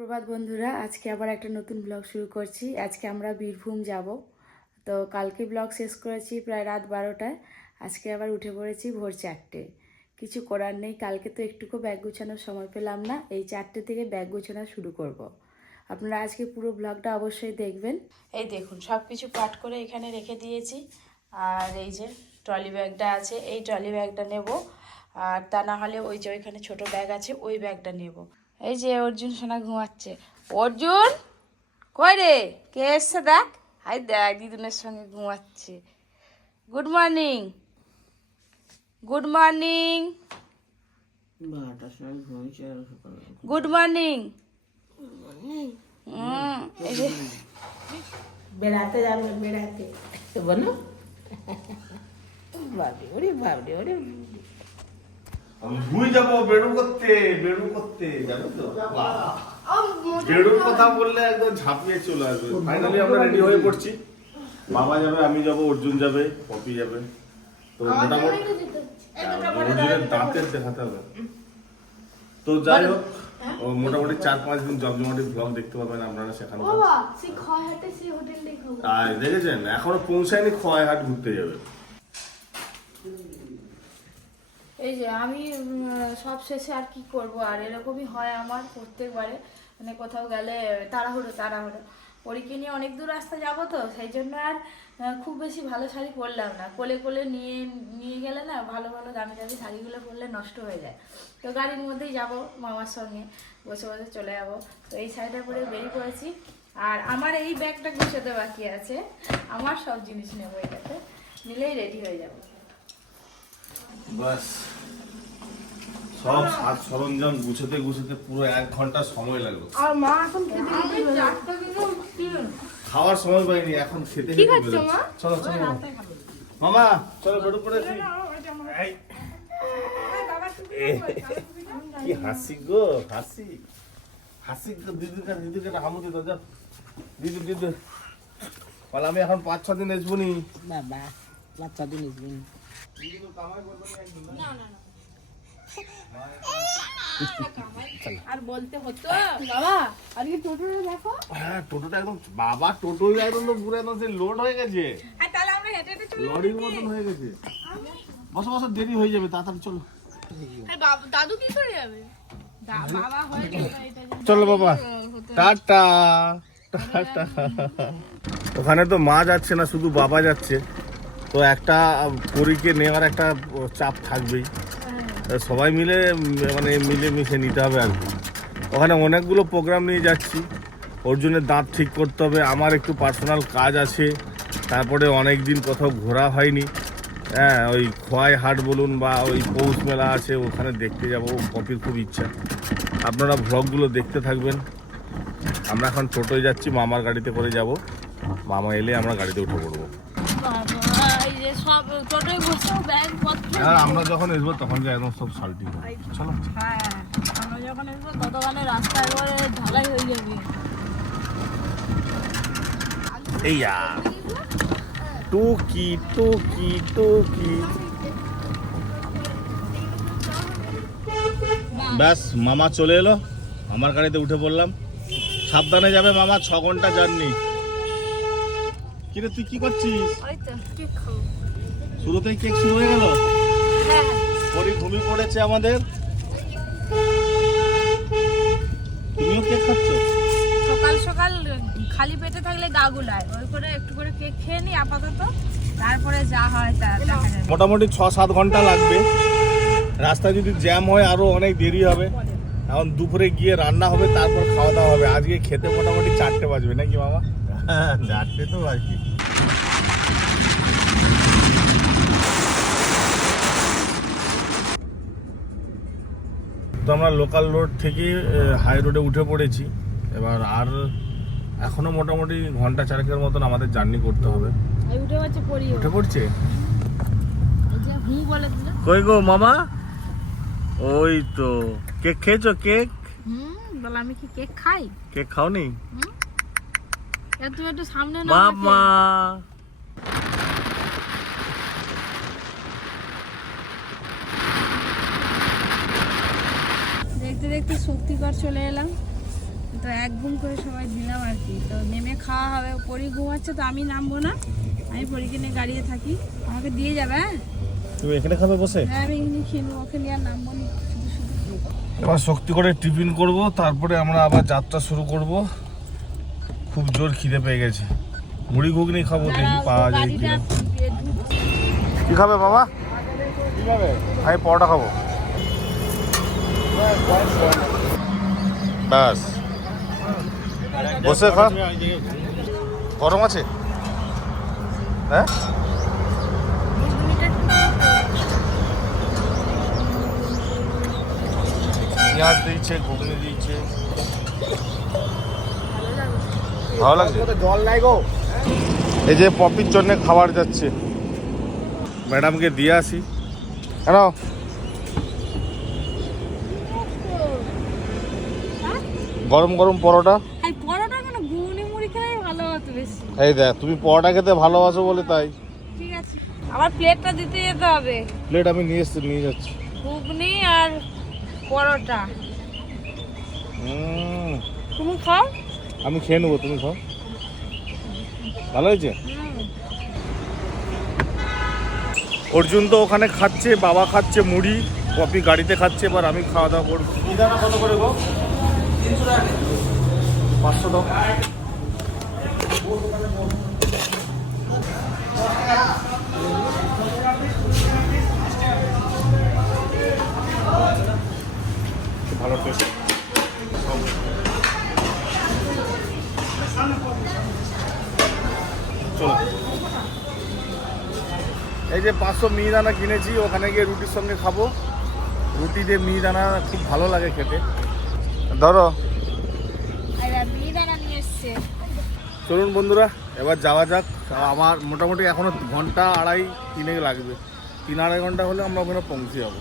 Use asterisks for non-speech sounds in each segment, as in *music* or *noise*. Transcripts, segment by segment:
সুপ্রভাত বন্ধুরা, আজকে আবার একটা নতুন ব্লগ শুরু করছি। আজকে আমরা বীরভূম যাব। তো কালকে ব্লগ শেষ করেছি প্রায় রাত বারোটায়। আজকে আবার উঠে পড়েছি ভোর চারটে। কিছু করার নেই, কালকে তো একটুকু ব্যাগ গুছানোর সময় পেলাম না। এই চারটে থেকে ব্যাগ গুছানো শুরু করব। আপনারা আজকে পুরো ব্লগটা অবশ্যই দেখবেন। এই দেখুন সব কিছু পাট করে এখানে রেখে দিয়েছি। আর এই যে ট্রলি ব্যাগটা আছে, এই ট্রলি ব্যাগটা নেব। আর তা না হলে ওই যে ওইখানে ছোট ব্যাগ আছে, ওই ব্যাগটা নেব। এই যে অর্জুন সোনা ঘুমাচ্ছে। অর্জুন কই রে? কে এসছে দেখ? হাই দেখ দিদুনের সঙ্গে ঘুমাচ্ছে। Good morning good morning good morning বেড়াতে যাবে বেড়াতে। বলো। বাবরে ওরে বাবরে ওরে আমি ভুই যাব বেড়ু করতে বেড়ু করতে জানো তো? বেড়ুর কথা বললে একদম ঝাঁপিয়ে চলে আসবে। ফাইনালি আমরা রেডি হয়ে পড়ছি। বাবা যাবে আমি যাব অর্জুন যাবে পপি যাবে। তো মোটামুটি অর্জুনের দাঁতের দেখাতে হবে। তো যাই হোক ও মোটামুটি চার পাঁচ দিন জমজমাটি ব্লগ দেখতে পাবেন আপনারা সেখানে। আর দেখেছেন? এখনও পৌঁছায়নি খোয়াইহাট ঘুরতে যাবে। এই যে আমি সব শেষে আর কি করব? আর এরকমই হয় আমার প্রত্যেকবারে। মানে কোথাও গেলে তাড়াহুড়ো তাড়াহুড়ো। পরীকে নিয়ে অনেক দূর রাস্তা যাব তো, সেই জন্য আর খুব বেশি ভালো শাড়ি পরলাম না। কোলে কোলে নিয়ে নিয়ে গেলে না ভালো ভালো দামি দামি শাড়িগুলো পরলে নষ্ট হয়ে যায়। তো গাড়ির মধ্যেই যাব মামার সঙ্গে, বসে বসে চলে যাব। তো এই শাড়িটা পরে বেরিয়ে পড়েছি আর আমার এই ব্যাগটা গুছোতে বাকি আছে। আমার সব জিনিস নেব এটাতে। নিলেই রেডি হয়ে যাব। বাস। সব সাজ সরঞ্জাম গুছাতে গুছাতে পুরো এক ঘণ্টা সময় লাগল। আর মা এখন খেতে খাওয়ার সময় পাইনি এখন খেতে মা? চলো চলো। মামা চলো এই। এ, কি হাসি গো হাসি। হাসি গো দিদিকে দিদিকে একটা হামু দিত যাও। দিদি দিদি। বলে আমি এখন পাঁচ ছ দিন আসব নি। বাবা বাচ্চা দিন আসবেন আর বলতে হতো বাবা আজকে টোটোটা দেখো। হ্যাঁ টোটোটা একদম বাবা টোটো একদম তো পুরো একদম লোড হয়ে গেছে। তাহলে আমরা হেঁটে হেঁটে লরির মতন হয়ে গেছে। বসো বসো দেরি হয়ে যাবে তাড়াতাড়ি চলো। দাদু কি করে যাবে? বাবা যাবে এটা চলো বাবা। টাটা। টাটা। ওখানে তো মা যাচ্ছে না শুধু বাবা যাচ্ছে। তো একটা পরীকে নেওয়ার একটা চাপ থাকবেই। সবাই মিলে মানে মিলে মিশে নিতে হবে আর কি। ওখানে অনেকগুলো প্রোগ্রাম নিয়ে যাচ্ছি। অর্জুনের দাঁত ঠিক করতে হবে। আমার একটু পার্সোনাল কাজ আছে। তারপরে অনেক দিন কোথাও ঘোরা হয়নি। হ্যাঁ ওই খোয়াই হাট বলুন বা ওই পৌষ মেলা আছে ওখানে দেখতে যাব। কপির খুব ইচ্ছা। আপনারা ভ্লগগুলো দেখতে থাকবেন। আমরা এখন টোটোয় যাচ্ছি মামার গাড়িতে করে যাব। মামা এলে আমরা গাড়িতে উঠে পড়ব। সব টোটোয় বসে ব্যাগ পত্র আর আমরা যখন আসব তখন যে একদম সব সাল্টি চলো। হ্যাঁ আমরা যখন আসব ততক্ষণে রাস্তা একবারে ঢালাই হয়ে যাবে। এইয়া। টুকি টুকি টুকি। ব্যাস মামা চলে এলো। আমার গাড়িতে উঠে পড়লাম। সাবধানে যাবে মামা ছ ঘণ্টা জার্নি। কিরে তুই কি করছিস? শুরুতেই কেক শুরু হয়ে গেল? পরি ঘুমিয়ে পড়েছে আমাদের। তুমিও কেক খাচ্ছ? সকাল সকাল খালি পেটে থাকলে গা গুলায়। ওই করে একটু করে কেক খেয়ে নি আপাতত। তারপরে যা হয় তা দেখা যাবে। মোটামুটি ছ সাত ঘণ্টা লাগবে। রাস্তায় যদি জ্যাম হয় আরও অনেক দেরি হবে। এখন দুপুরে গিয়ে রান্না হবে তারপর খাওয়া দাওয়া হবে। আজকে খেতে মোটামুটি চারটে বাজবে নাকি বাবা হ্যাঁ চারটে তো বাজবে। তো আমরা লোকাল রোড থেকে হাই রোডে উঠে পড়েছি এবার আর এখনও মোটামুটি ঘণ্টা চারেকের মতন আমাদের জার্নি করতে হবে। উঠে পড়ছে বলে কই গো মামা? ওই তো কেক খেয়েছো কেক? হুম আমি কি কেক খাই? কেক খাওনি? তুমি একটু সামনে না মামা দেখতে শক্তিকর চলে এলাম। তো এক ঘুম করে সবাই দিলাম আর কি। তো নেমে খাওয়া হবে। পরি ঘুমাচ্ছে তো আমি নামবো না। আমি পরীকে নিয়ে গাড়িতে থাকি। আমাকে দিয়ে যাবে হ্যাঁ? তুমি এখানে খাবে বসে? হ্যাঁ আমি এখানে খেয়ে নেব। ওকে নিয়ে আর নামবো না। এবার শক্তি করে টিফিন করব। তারপরে আমরা আবার যাত্রা শুরু করব। খুব জোর খিদে পেয়ে গেছে। মুড়ি ঘুগনি খাব দেখি পাওয়া যায় কি খাবে বাবা? কি খাবে? আমি পরোটা খাব। ব্যাস। বসে খা। গরম আছে? হ্যাঁ? পেঁয়াজ দিয়েছে ঘুগনি দিয়েছে। ভালো লাগছে? জল নাই গো। এই যে পপির জন্য খাবার যাচ্ছে। ম্যাডামকে দিয়ে আসি। কেন? গরম গরম পরোটা? আর পরোটা কেন? ঘুগনি মুড়ি খেলে ভালো হতো বেশি। এই দেখ তুমি পরোটা খেতে ভালোবাসো বলে তাই। ঠিক আছে। আবার প্লেটটা দিতে যেতে হবে। প্লেট আমি নিয়ে এসছি নিয়ে যাচ্ছি। ঘুগনি আর পরোটা। উম, তুমি খাও। আমি খেয়ে নেব তুমি খাও। ভালো হয়েছে? অর্জুন তো ওখানে খাচ্ছে বাবা খাচ্ছে মুড়ি পপি গাড়িতে খাচ্ছে এবার আমি খাওয়া দাওয়া করব। কত করে গো? পাঁচশো ভালো এই যে পাঁচশো মিহিদানা কিনেছি, ওখানে গিয়ে রুটির সঙ্গে খাব। রুটি দিয়ে মিহিদানা খুব ভালো লাগে খেতে। ধরো। চলুন বন্ধুরা এবার যাওয়া যাক। আমার মোটামুটি এখনও ঘণ্টা আড়াই তিনে লাগবে। তিন আড়াই ঘণ্টা হলে আমরা ওখানে পৌঁছে যাব।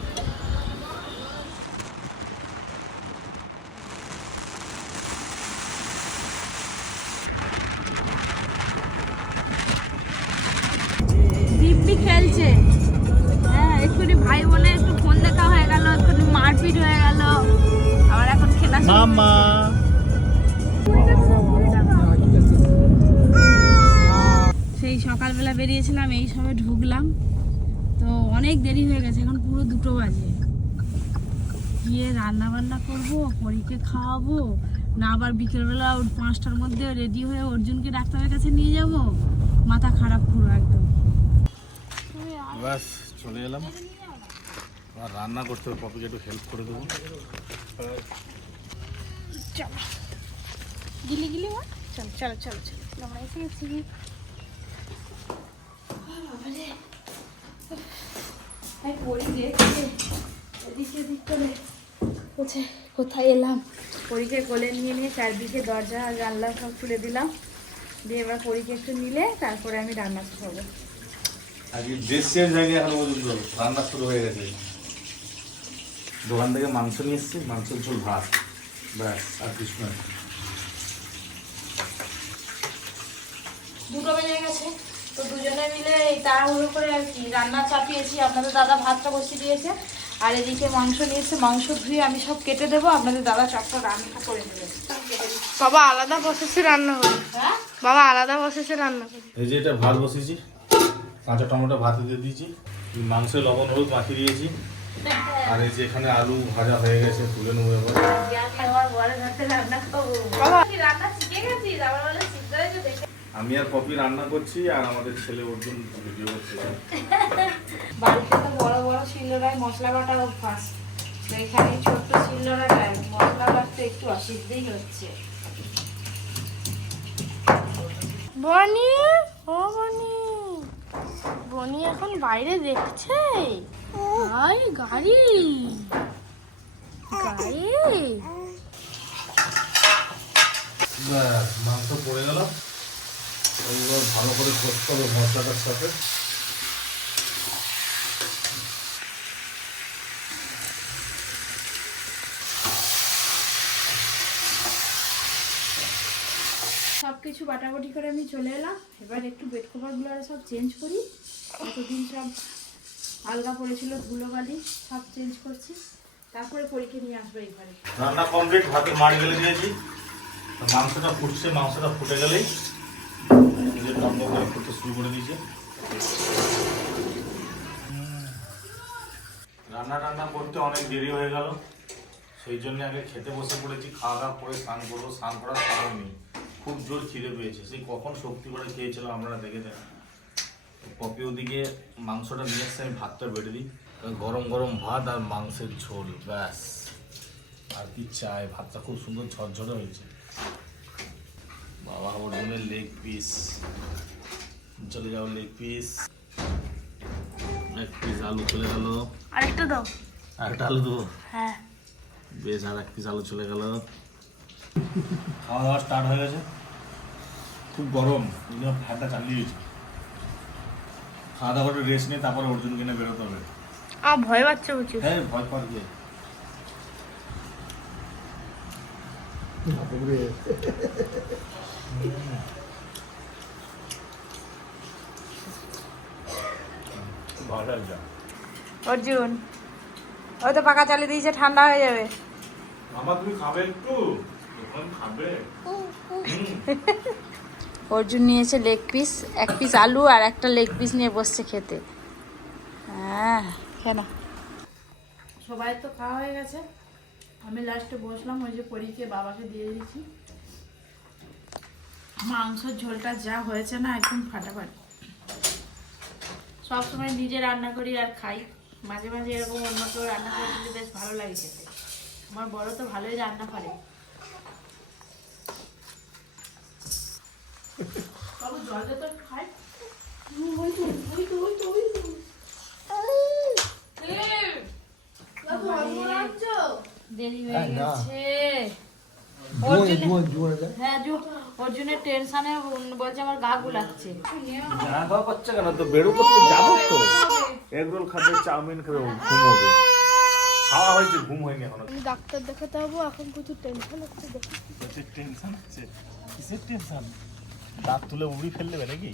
খেলছে। হ্যাঁ এক্ষুনি ভাই বলে একটু ফোন দেখা হয়ে গেল এক্ষুনি মারপিট হয়ে গেল। আবার এখন মামা সেই সকালবেলা বেরিয়েছিলাম এই সময় ঢুকলাম। তো অনেক দেরি হয়ে গেছে এখন পুরো দুটো বাজে। গিয়ে রান্না বান্না করব পরীকে খাওয়াবো না আবার বিকেলবেলা ওর পাঁচটার মধ্যে রেডি হয়ে অর্জুনকে ডাক্তারের কাছে নিয়ে যাব। মাথা খারাপ পুরো একদম। ব্যাস চলে এলাম। আর রান্না করতে হবে পপিকে একটু হেল্প করে দেবো। গিলি গিলি মা? চলো চলো চলো চলো। আমরা এসে গেছি কোথায় এলাম? পরীকে কোলে নিয়ে নিয়ে চারদিকে দরজা আর জানলা সব খুলে দিলাম। দিয়ে এবার পরীকে একটু নিলে তারপরে আমি রান্না করব। আজকে এখন পর্যন্ত রান্না শুরু হয়ে গেছে। দোকান থেকে মাংস নিয়ে এসেছি মাংসের ঝোল ভাত। ব্যাস আর কিছু নয় দুটো বেজে গেছে তো দুজনে মিলে এই তাড়াহুড়ো করে আর কি রান্না চাপিয়েছি। আপনাদের দাদা ভাতটা বসিয়ে দিয়েছে আর এদিকে মাংস নিয়েছে মাংস ধুয়ে আমি সব কেটে দেবো। আপনাদের দাদা চটটা রান্না করে দেবে বাবা আলাদা বসেছে রান্না করে হ্যাঁ? বাবা আলাদা বসেছে রান্না করে এই যে এটা ভাত বসেছি কাঁচা টমেটো ভাত দিয়ে দিয়েছি মাংসে লবণ হলুদ মাখিয়ে দিয়েছি। *laughs* আর এই যে এখানে আলু ভাজা হয়ে গেছে তুলে নেব এবার। আমার বড় হাতে রান্না খাব বাবা রান্না শিখে গেছিস আমার বলে শিখতে আমি আর পপি রান্না করছি আর আমাদের ছেলে অর্জুন ভিডিও করছে। বাড়িতে তো বড় বড় শিলনোড়ায় মশলা বাটা অভ্যাস তো এখানে ছোট্ট শিলনোড়াটায় মশলা বাটতে একটু অসুবিধেই হচ্ছে বনি ও বনি। বনি এখন বাইরে দেখছে? ভাই গাড়ি। গাড়ি। মাংস পড়ে গেল। ভালো করে করতে হবে মশলাটার সাথে। বাটাবাটি করে আমি চলে এলাম। এবার একটু বেড কভারগুলো আর সব চেঞ্জ করি। এতদিন সব আলগা পড়েছিল, ধুলোবালি, সব চেঞ্জ করছি। তারপরে পরীক্ষা নিয়ে আসব এই ঘরে। রান্না কমপ্লিট ভাতের মাড় গেলে দিয়েছি। মাংসটা ফুটছে, মাংসটা ফুটে গেলেই যে করে ফুটতে শুরু করে দিয়েছে। রান্না টান্না করতে অনেক দেরি হয়ে গেল। সেই জন্য আগে খেতে বসে পড়েছি, খাওয়া দাওয়া করে স্নান করব। স্নান করার সময় নেই। খুব জোর খিদে পেয়েছে। সেই কখন শক্তি করে খেয়েছিলাম আপনারা দেখেছেন কপি ওদিকে মাংসটা নিয়ে এসে আমি ভাতটা বেড়ে দিই। গরম গরম ভাত আর মাংসের ঝোল ব্যাস। আর কি চাই? ভাতটা খুব সুন্দর ঝরঝরে হয়েছে। বাবা অর্জুনের লেগ পিস চলে যাও লেগ পিস এক পিস আলু চলে গেল। আরেকটা দাও। আর একটা আলু দেবো? হ্যাঁ। বেশ আর এক পিস আলু চলে গেল। খাওয়া দাওয়া স্টার্ট হয়ে গেছে? খুব গরম এই জন্য ফ্যানটা চালিয়ে দিয়েছি। খাওয়া দাওয়া করে রেস্ট নিয়ে তারপরে অর্জুন কিনে বেরোতে হবে। আমার ভয় পাচ্ছে প্রচুর। হ্যাঁ ভয় পাওয়ার কি? অর্জুন ওই তো পাকা চালিয়ে দিয়েছে ঠান্ডা হয়ে যাবে। মামা তুমি খাবে একটু? খাবে? *laughs* অর্জুন নিয়েছে লেগ পিস এক পিস আলু আর একটা লেগ পিস নিয়ে বসছে খেতে। হ্যাঁ কেন সবাই তো খাওয়া হয়ে গেছে। আমি লাস্টে বসলাম, ওই যে পরীকে বাবাকে দিয়ে দিয়েছি। মাংসের ঝোলটা যা হয়েছে না, একদম ফাটাফাটি। সবসময় নিজে রান্না করি আর খাই। মাঝে মাঝে এরকম অন্য কেউ রান্না করে বেশ ভালো লাগে খেতে। আমার বড় তো ভালোই রান্না করে। তো খাই দেরি হয়ে গেছে। অর্জুনের- হ্যাঁ জু- অর্জুনের টেনশনে বলছে আমার গা গুলাচ্ছে। কেন? তো বেরো করতে যাব তো। এগ রোল খাবে চাউমিন খাবে ঘুমোবে খাওয়া হয়েছে ঘুম হয়নি এখনও। ডাক্তার দেখাতে হব এখন প্রচুর টেনশন হচ্ছে টেনশন আছে কিসের টেনশন দাঁত তুলে উড়ি ফেল দেবে নাকি?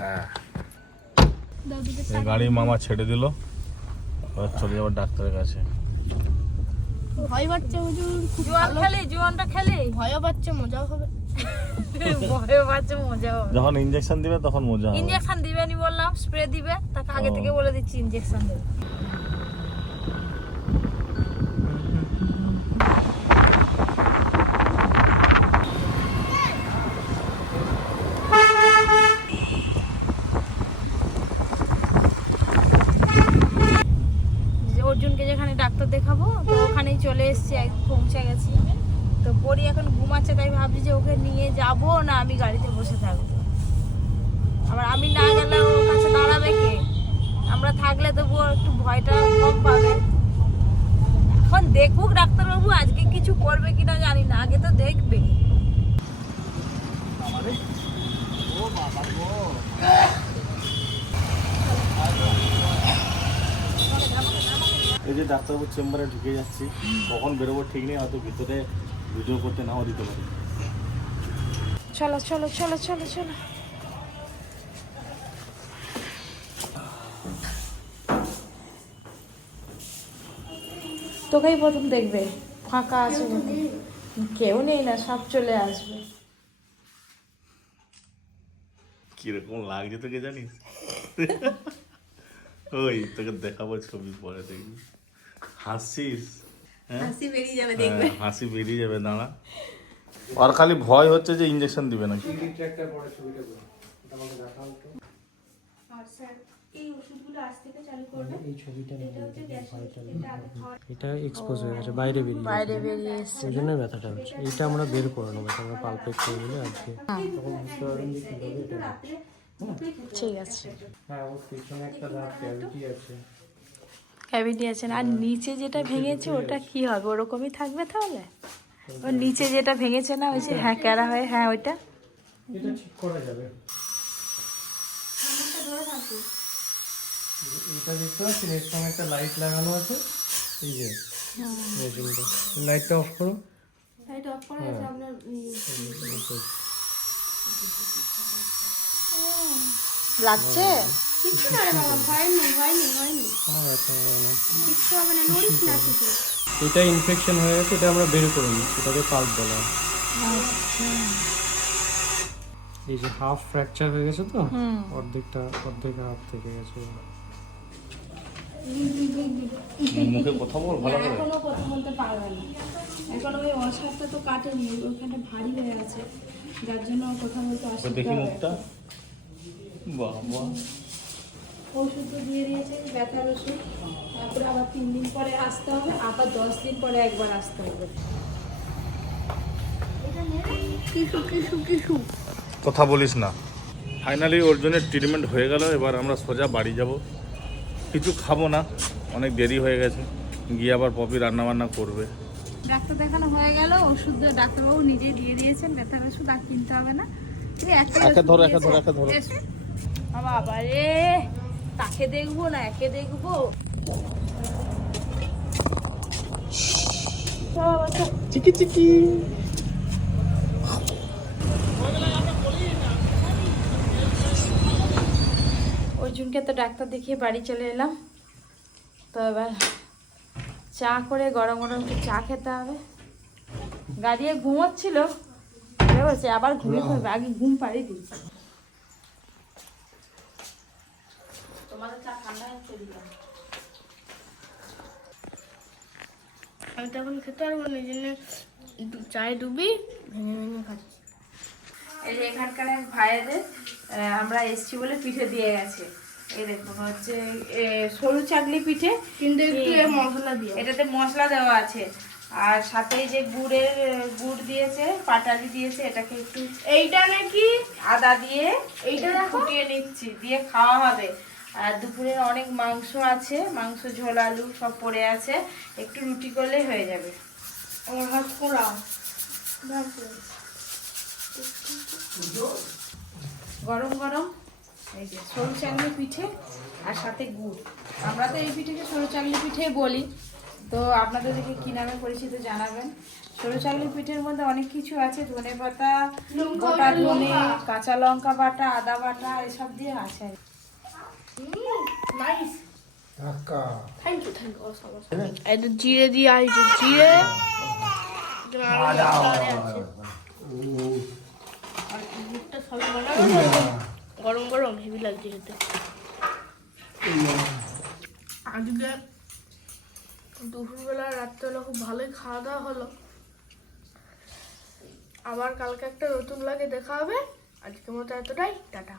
হ্যাঁ। গাড়ি মামা ছেড়ে দিল। চলে যাব ডাক্তারের কাছে। ভয় পাচ্ছে হুজুর জোয়ান খেলি জোয়ানটা খেলি? ভয়ও পাচ্ছে মজাও হবে। ভয় পাচ্ছে মজা হবে। যখন ইঞ্জেকশন দিবে তখন মজা হবে। ইঞ্জেকশন দিবে নি বললাম স্প্রে দিবে তাকে আগে থেকে বলে দিচ্ছি ইঞ্জেকশন দেবে যে অর্জুনকে যেখানে ডাক্তার দেখাবো তো ওখানেই চলে এসেছি পৌঁছে গেছি। তো পরি এখন ঘুমাচ্ছে, তাই ভাবছি যে ওকে নিয়ে যাব না আমি গাড়িতে বসে থাকব। আবার আমি না গেলে ওর কাছে দাঁড়াবে কে? আমরা থাকলে তবুও একটু ভয়টা কম পাবে। এখন দেখুক ডাক্তারবাবু, আজকে কিছু করবে কিনা জানি না, আগে তো দেখবে। এই যে ডাক্তারবাবুর চেম্বারে ঢুকে যাচ্ছি কখন বেরোবো ঠিক নেই হয়তো ভিতরে ভিডিও করতে নাও দিতে পারি। চলো চলো চলো চলো চলো। তোকেই প্রথম দেখবে ফাঁকা আছে কেউ নেই না সব চলে আসবে। কীরকম লাগছে তোকে জানিস? ওই তোকে দেখাবো ছবি পরে দেখবি। হ্যাঁ? হ্যাঁ, হাসি বেরিয়ে যাবে দাঁড়া। *laughs* আর খালি ভয় হচ্ছে যে ইঞ্জেকশন দিবে নাকি? এটা এক্সপোজ হয়ে গেছে বাইরে বেরিয়ে গেছে। বাইরে বেরিয়ে এসছে। ওই জন্য ব্যথাটা হচ্ছে। এটা আমরা বের করে নেব এটা আমরা পালপেট করে নিলে আজকে। তখন বুঝতে পারবেন যে কীভাবে এটা ঠিক আছে। হ্যাঁ ওর পিছনে একটা দাঁত ক্যাভিটি আছে। ক্যাভিটি আছে। আর নিচে যেটা ভেঙেছে ওটা কি হবে? ওরকমই থাকবে তাহলে? ওর নিচে যেটা ভেঙেছে না ওই যে হ্যাঁ ক্যারা হয় হ্যাঁ ওইটা। এটা ঠিক করা যাবে। এটা দেখতে পাচ্ছেন এর সঙ্গে একটা লাইট লাগানো আছে। এই যে লাইটটা অফ করো। লাগছে? কিচ্ছু না রে বাবা ভয় নেই ভয় নেই ভয় নেই কোনো ব্যথা হবে না কিচ্ছু হবে না নড়িস না কিছু। এটা ইনফেকশন হয়ে গেছে এটা আমরা বের করে নিচ্ছি এটাকে পাল্প বলা হয়। এই যে হাফ ফ্র্যাকচার হয়ে গেছে তো অর্ধেকটা অর্ধেক হাফ থেকে গেছে মুখে কথা বল ভালো করে। এখনও কথা বলতে পারবে না। এখন ওই অসারটা তো কাটেনি ওখানটা ভারী হয়ে আছে। যার জন্য কথা বলতে অসুবিধা দেখি মুখটা। বাহ বাহ ওষুধ তো দিয়ে দিয়েছে ব্যথার ওষুধ। তারপরে আবার তিন দিন পরে আসতে হবে আবার দশ দিন পরে একবার আসতে হবে। কথা বলিস না। ফাইনালি ওর জন্য ট্রিটমেন্ট হয়ে গেল এবার আমরা সোজা বাড়ি যাব। কিছু খাব না অনেক দেরি হয়ে গেছে। গিয়ে আবার পপি রান্না বান্না করবে। ডাক্তার দেখানো হয়ে গেল ওষুধ দিয়ে ডাক্তারবাবু নিজেই দিয়ে দিয়েছেন ব্যথার ওষুধ আর কিনতে হবে না। এই একটাই একে ওষুধ ধরো একে ধরো একে ধরো। বাবা রে! তাকে দেখব না একে দেখব? চিকি চিকি। অর্জুনকে তো ডাক্তার দেখিয়ে বাড়ি চলে এলাম। তো এবার চা করে গরম গরম চা খেতে হবে। গাড়িয়ে ঘুমোচ্ছিল। আবার ঘুমিয়ে আগে ঘুম পাড়ি দিই। তোমাদের চা ঠান্ডা হচ্ছে দিলাম আমি তো এখন খেতে পারব না এই জন্য চায়ে ডুবি ভেঙে ভেঙে খাচ্ছি। এই যে এখানকার এক ভাইয়েদের আমরা এসছি বলে পিঠে দিয়ে গেছে। এই দেখুন হচ্ছে সরু চাকলি পিঠে কিন্তু একটু মশলা দিয়ে। এটাতে মশলা দেওয়া আছে। আর সাথে যে গুড়ের গুড় দিয়েছে পাটালি দিয়েছে এটাকে একটু এইটা নাকি? আদা দিয়ে এইটা ফুটিয়ে নিচ্ছি দিয়ে খাওয়া হবে। আর দুপুরে অনেক মাংস আছে মাংস ঝোল আলু সব পড়ে আছে। একটু রুটি করলেই হয়ে যাবে। আমার হাত পোড়াও গরম গরম। এই যে সরু চাকলি পিঠে আর সাথে গুড়। আমরা তো এই পিঠেকে সরু চাকলি পিঠে বলি। তো আপনাদের দেখে কী নামে পরিচিত জানাবেন? সরু চাকলি পিঠের মধ্যে অনেক কিছু আছে। ধনে পাতা গোটা ধনে কাঁচা লঙ্কা বাটা আদা বাটা এসব দিয়ে আছে। Nice thank you thank you এটা জিরে দিয়ে আর এই যে জিরে গরম গরম হেভি লাগছে খেতে আজকে দুপুরবেলা রাত্রেবেলা খুব ভালোই খাওয়া দাওয়া হলো আবার কালকে একটা নতুন লাগে দেখা হবে আজকের মতো এতটাই টাটা